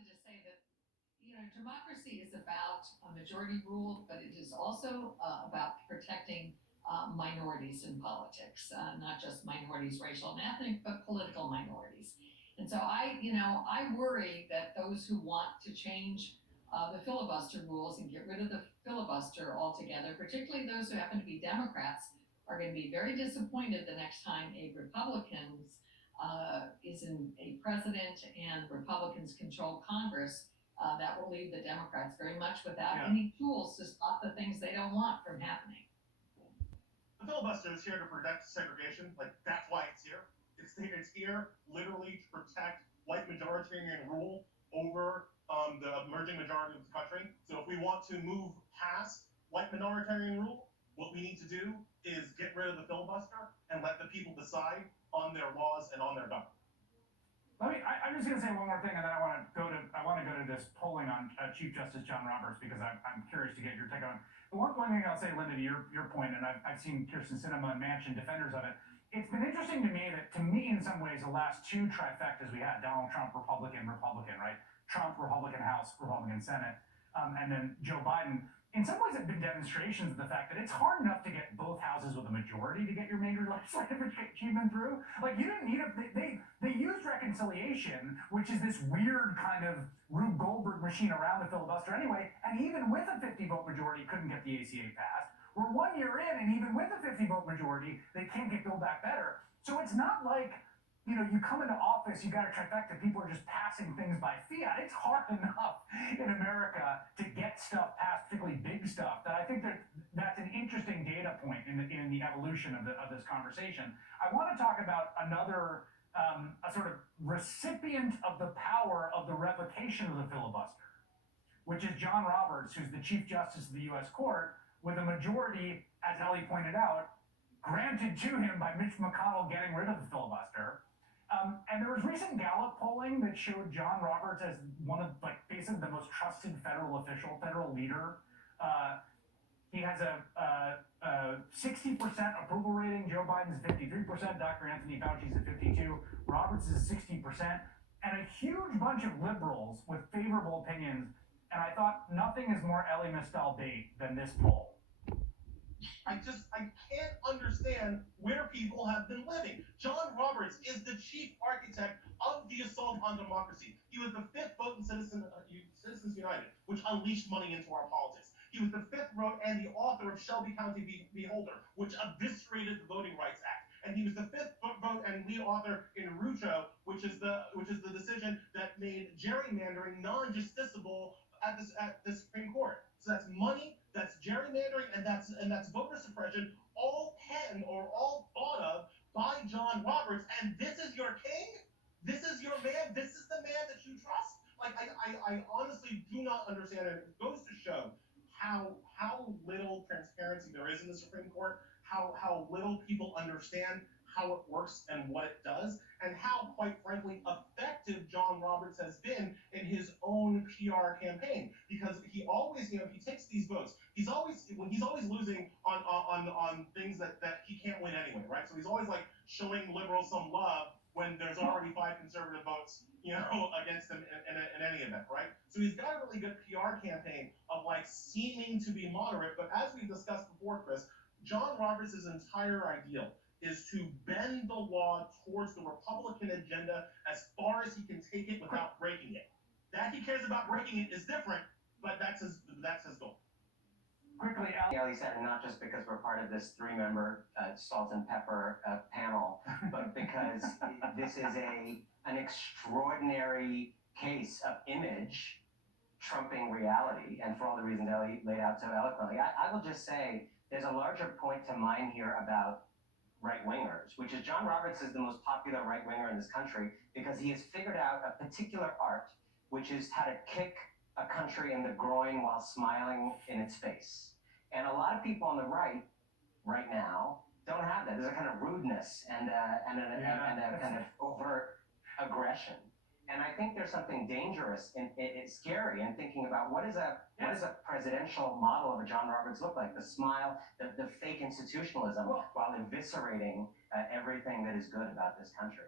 wanted to say that, democracy is about a majority rule, but it is also about protecting minorities in politics, not just minorities, racial and ethnic, but political minorities. And so I worry that those who want to change the filibuster rules and get rid of the filibuster altogether, particularly those who happen to be Democrats, are going to be very disappointed the next time a Republican is in a president and Republicans control Congress. That will leave the Democrats very much without any tools to stop the things they don't want from happening. The filibuster is here to protect segregation. Like, that's why it's here. It's here literally to protect white majoritarian rule over the emerging majority of the country. So if we want to move past white minoritarian rule, what we need to do is get rid of the filibuster and let the people decide on their laws and on their government. I'm just going to say one more thing, and then I want to go to this polling on Chief Justice John Roberts, because I'm curious to get your take on it. The one thing I'll say, Linda, to your point, and I've seen Kyrsten Sinema and Manchin defenders of it. It's been interesting to me that, in some ways, the last two trifectas we had, Donald Trump, Republican, right? Trump, Republican House, Republican Senate, and then Joe Biden. In some ways, have been demonstrations of the fact that it's hard enough to get both houses with a majority to get your major legislative achievement through. Like, you didn't need they used reconciliation, which is this weird kind of Rube Goldberg machine around the filibuster anyway, and even with a 50-vote majority, couldn't get the ACA passed. We're 1 year in, and even with a 50-vote majority, they can't get Build Back Better. So it's not like, you come into office, you got a trifecta, people are just passing things by fiat. It's hard enough in America to get stuff passed, particularly big stuff, that I think that's an interesting data point in the evolution of this conversation. I want to talk about another a sort of recipient of the power of the revocation of the filibuster, which is John Roberts, who's the Chief Justice of the U.S. Court, with a majority, as Ellie pointed out, granted to him by Mitch McConnell getting rid of the filibuster. And there was recent Gallup polling that showed John Roberts as one of, basically the most trusted federal leader. He has a 60% approval rating. Joe Biden's 53%. Dr. Anthony Fauci's at 52%. Roberts is 60%. And a huge bunch of liberals with favorable opinions. And I thought nothing is more Elie Mystal bait than this poll. I can't understand where people have been living. John Roberts is the chief architect of the assault on democracy. He was the fifth vote in Citizens United, which unleashed money into our politics. He was the fifth vote and the author of Shelby County v. Holder, which eviscerated the Voting Rights Act. And he was the fifth vote and lead author in Rucho, which is the decision that made gerrymandering non-justiciable at the Supreme Court. So that's money, that's gerrymandering, and that's voter suppression, all penned or all thought of by John Roberts. And this is your king? This is your man? This is the man that you trust? Like, I honestly do not understand it. It goes to show how little transparency there is in the Supreme Court, how little people understand how it works and what it does, and how, quite frankly, effective John Roberts has been in his own PR campaign. Because he always, he takes these votes. He's always losing on things that he can't win anyway, right? So he's always showing liberals some love when there's already 5 conservative votes, against him in any event, right? So he's got a really good PR campaign of seeming to be moderate, but as we discussed before, Chris, John Roberts' entire ideal is to bend the law towards the Republican agenda as far as he can take it without breaking it. That he cares about breaking it is different, but that's his goal. Quickly, Ellie said, and not just because we're part of this 3-member salt and pepper panel, but because this is an extraordinary case of image trumping reality, and for all the reasons Ellie laid out so eloquently. I will just say there's a larger point to mine here about right-wingers, which is John Roberts is the most popular right-winger in this country because he has figured out a particular art, which is how to kick a country in the groin while smiling in its face. And a lot of people on the right now don't have that. There's a kind of rudeness and a kind of overt aggression. And I think there's something dangerous and it's scary in thinking about what does a presidential model of a John Roberts look like? The smile, the fake institutionalism, while eviscerating everything that is good about this country.